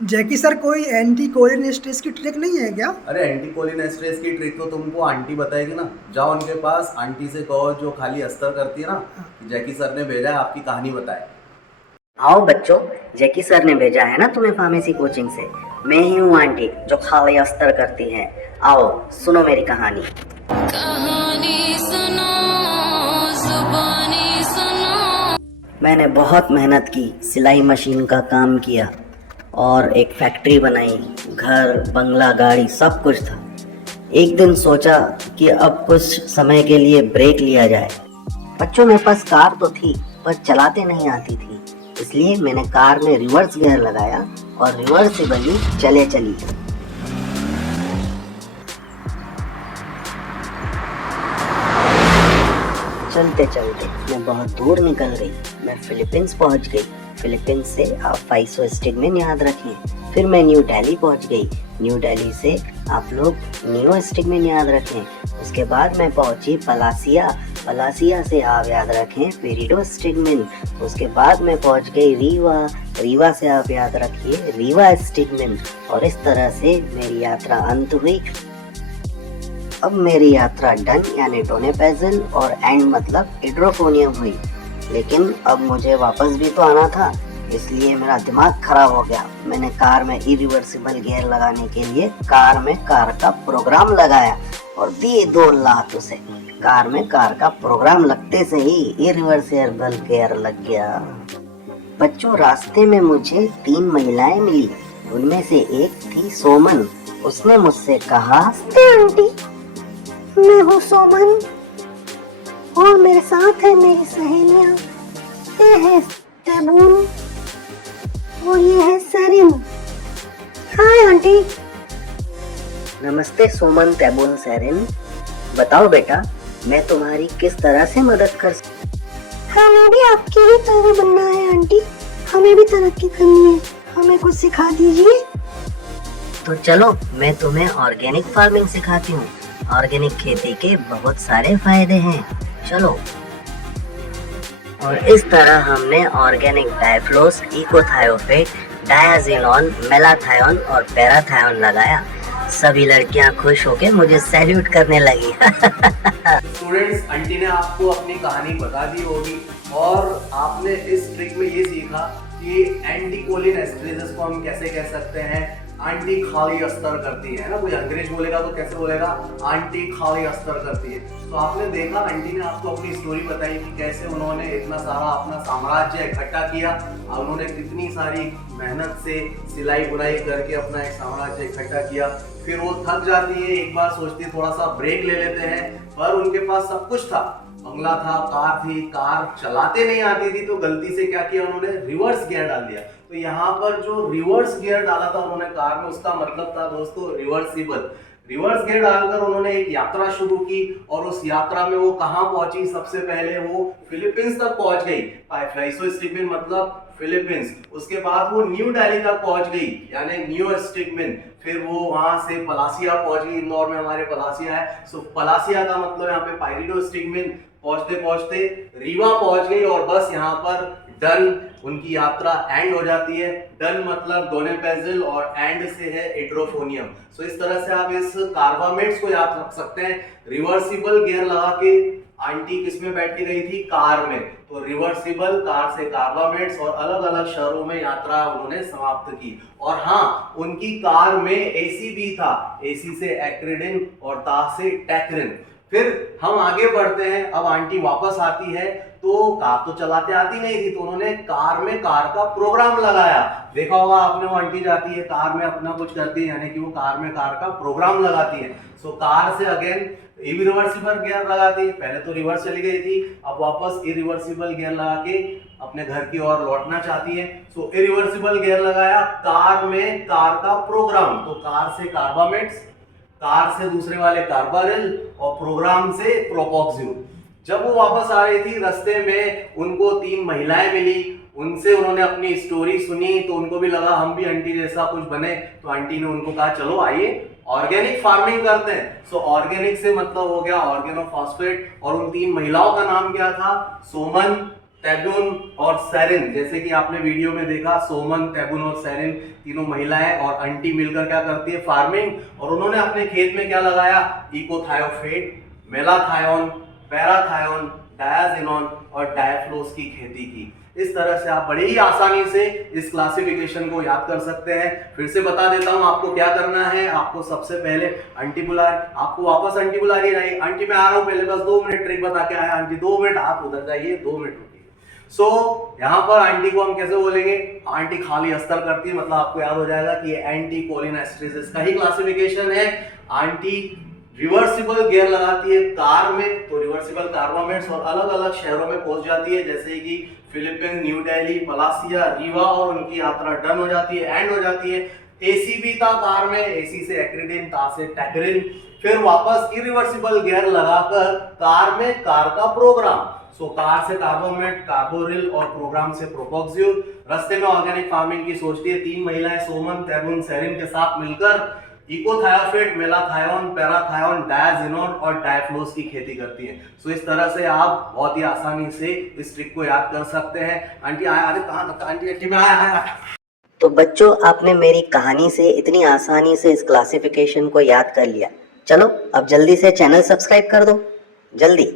Jackie sir, कोई anti Colin stress की trick नहीं है क्या? अरे एंटी कोलिनेस्ट्रेस की ट्रिक तो तुमको आंटी बताएगी ना। जाओ उनके पास, आंटी से कहो जो खाली अस्तर करती है ना, कि जैकी सर ने भेजा है आपकी कहानी बताए। आओ बच्चों, जैकी सर ने भेजा है ना तुम्हें फार्मेसी कोचिंग से। मैं ही हूँ आंटी जो खाली अस्तर करती है। आओ सुनो मेरी कहानी। कहानी सुनो, जुबानी सुनो। मैंने बहुत मेहनत की, सिलाई मशीन का काम किया और एक फैक्ट्री बनाई। घर बंगला गाड़ी सब कुछ था। एक दिन सोचा कि अब कुछ समय के लिए ब्रेक लिया जाए। बच्चों मेरे पास कार तो थी पर चलाते नहीं आती थी, इसलिए मैंने कार में रिवर्स गियर लगाया और रिवर्स से बनी चले चली। चलते चलते मैं बहुत दूर निकल गई। मैं फिलीपींस पहुंच गई। फिलीपींस से आप फाइसो स्टिगमेन याद रखें। फिर मैं न्यू दिल्ली पहुंच गई। न्यू दिल्ली से आप लोग न्यू स्टिगमेन याद रखें। उसके बाद मैं पहुंची पलासिया। पलासिया से आप याद रखें पेरिडो स्टिगमेन। उसके बाद मैं पहुंच गई रीवा। रीवा से आप याद रखिए रीवा स्टिगमेन। और इस तरह से मेरी यात्रा अंत हुई। अब मेरी यात्रा डन यानी डोनेपेजल और एंड मतलब हिड्रोफोनियम हुई। लेकिन अब मुझे वापस भी तो आना था, इसलिए मेरा दिमाग खराब हो गया। मैंने कार में इरिवर्सिबल गियर लगाने के लिए कार में कार का प्रोग्राम लगाया और दिए 2 लाख उसे। कार में कार का प्रोग्राम लगते से ही इरिवर्सिबल गियर लग गया। बच्चों रास्ते में मुझे 3 महिलाएं मिली। उनमें से एक थी सोमन। उसने मुझसे कहा, आंटी मैं हूँ सोमन और मेरे साथ है मेरी सहेलियाँ। ये है टेबून और ये है सेरिन। Hi aunty. नमस्ते सोमन, टेबून, सेरिन। बताओ बेटा, मैं तुम्हारी किस तरह से मदद कर सकती? हमें भी आपकी ही तरह बनना है आंटी। हमें भी तरक्की करनी है। हमें कुछ सिखा दीजिए। तो चलो मैं तुम्हें ऑर्गेनिक फार्मिंग सिखाती हूँ। ऑर्गेनिक खेती के बहुत सारे फायदे हैं, चलो। और इस तरह हमने ऑर्गेनिक डायफ्लोस, इकोथायोफेट, डायाजिनोन, मेलाथायोन और पैराथायोन लगाया। सभी लड़कियां खुश होकर मुझे सैल्यूट करने लगी। स्टूडेंट्स, आंटी ने आपको अपनी कहानी बता दी होगी और आपने इस ट्रिक में ये सीखा कि एंटी कोलिनेस्ट्रेस को हम कैसे कह सकते हैं। आंटी खाली अस्तर करती है ना, कोई अंग्रेज बोलेगा तो कैसे बोलेगा, आंटी खाली अस्तर करती है। तो आपने देखा आंटी ने आपको अपनी स्टोरी बताई कि कैसे उन्होंने इतना सारा अपना साम्राज्य इकट्ठा किया और उन्होंने कितनी सारी मेहनत से सिलाई बुनाई करके अपना एक साम्राज्य इकट्ठा किया। फिर वो थक जाती है, एक बार सोचती है थोड़ा सा ब्रेक ले लेते हैं, पर उनके पास सब कुछ था। बंगला था, कार थी, कार चलाते नहीं आती थी, तो गलती से क्या किया उन्होंने, रिवर्स गियर डाल दिया। तो यहाँ पर जो रिवर्स गियर डाला था उन्होंने कार में, उसका मतलब था दोस्तों रिवर्सिबल। रिवर्स गियर डालकर उन्होंने एक यात्रा शुरू की और उस यात्रा में वो कहाँ पहुंची, सबसे पहले वो फिलीपींस तक पहुंच गई। फाइसो स्टिगमेन मतलब फिलीपींस। उसके बाद वो न्यू दिल्ली तक पहुंच गई यानी न्यू स्टिगमेन। फिर वो वहां से पलासिया पहुंच गई। इंदौर में हमारे पलासिया है, सो पलासिया का मतलब यहाँ पे पायरिडो स्टिगमेन। पहुंचते पहुंचते रीवा पहुंच गई और बस यहाँ पर डन, उनकी यात्रा एंड हो जाती है। डन मतलब डोनेपेजल और एंड से है हिड्रोफोनियम। सो इस तरह से आप इस कार्बामेट्स को याद रख सकते हैं। रिवर्सिबल गियर लगा के आंटी किस में बैठ के गई थी, कार में। तो रिवर्सिबल कार से कार्बामेट्स और अलग अलग शहरों में यात्रा उन्होंने समाप्त की। और हाँ, उनकी कार में एसी भी था। एसी से एक्रिडिन और ता से टैक्रिन। फिर हम आगे बढ़ते हैं। अब आंटी वापस आती है तो कार तो चलाते आती नहीं थी, तो उन्होंने कार में कार का प्रोग्राम लगाया। देखा होगा आपने, वो आंटी जाती है कार में अपना कुछ करती है, यानी कि वो कार में कार का प्रोग्राम लगाती है। सो कार से अगेन इरिवर्सिबल गियर लगाती है। पहले तो रिवर्स चली गई थी, अब वापस इरिवर्सिबल गियर लगा के अपने घर की ओर लौटना चाहती है। सो इरिवर्सिबल गियर लगाया, कार में कार का प्रोग्राम। तो कार से कार्बामेट्स, कार से दूसरे वाले कार्बारिल और प्रोग्राम से प्रोपोक्सिल। जब वो वापस आ रही थी, रास्ते में उनको 3 महिलाएं मिली। उनसे उन्होंने अपनी स्टोरी सुनी तो उनको भी लगा हम भी आंटी जैसा कुछ बने। तो आंटी ने उनको कहा चलो आइए ऑर्गेनिक फार्मिंग करते हैं। सो ऑर्गेनिक से मतलब हो गया ऑर्गेनोफॉस्फेट। और उन 3 महिलाओं का नाम क्या था, सोमन, टेबुन और सेरिन, जैसे कि आपने वीडियो में देखा, सोमन, टेबुन और सेरिन तीनों महिलाएं और आंटी मिलकर क्या करती है, फार्मिंग। और उन्होंने अपने खेत में क्या लगाया, इकोथायोफेट, मेलाथायोन, पैराथायोन, डायाजिनोन और डायफ्लोस की खेती की। इस तरह से आप बड़े ही आसानी से इस क्लासिफिकेशन को याद कर सकते हैं। फिर से बता देता हूं आपको क्या करना है। आपको सबसे पहले आंटी बुला, आपको वापस आंटी बुला रही नहीं, आंटी मैं आ रहा हूं, पहले बस 2 मिनट ट्रिक बता के आया, आंटी 2 मिनट, आप उधर जाइए, 2 मिनट रुकिए। यहाँ पर आंटी को हम कैसे बोलेंगे, आंटी खाली अस्तर करती है, मतलब आपको याद हो जाएगा कि ये एंटी कोलिनेस्ट्रेसिस का ही क्लासिफिकेशन है। आंटी रिवर्सिबल गियर लगाती है कार में, तो रिवर्सिबल कार्बामेट्स और अलग अलग शहरों में पहुंच जाती है, जैसे कि फिलीपींस, न्यू दिल्ली, मलासिया, रीवा, और उनकी यात्रा डन हो जाती है, एंड हो जाती है। एसी भी था कार में, एसी से एक्रिडिन, ता से टैक्रिन, फिर वापस इरिवर्सिबल गियर लगाकर कार में कार का प्रोग्राम, कार से कार्बोमेट, कार्बोरिल और प्रोग्राम से प्रोपोक्सिल। रास्ते में ऑर्गेनिक फार्मिंग की सोचती है 3 महिलाएं सोमन, टेबुन, सेरिन के साथ मिलकर इकोथायोफेट, मेलाथायोन, पैराथायोन, डायाजिनोन और डायफ्लोस की खेती करती हैं। इस तरह से आप बहुत ही आसानी से इस ट्रिक को याद कर सकते हैं। आंटी आया, अरे कहाँ तक आंटी, आंटी में आया। तो बच्चों, आपने मेरी कहानी से इतनी आसानी से इस क्लासिफिकेशन को याद कर लिया। चलो अब जल्दी से चैनल सब्सक्राइब कर दो, जल्दी।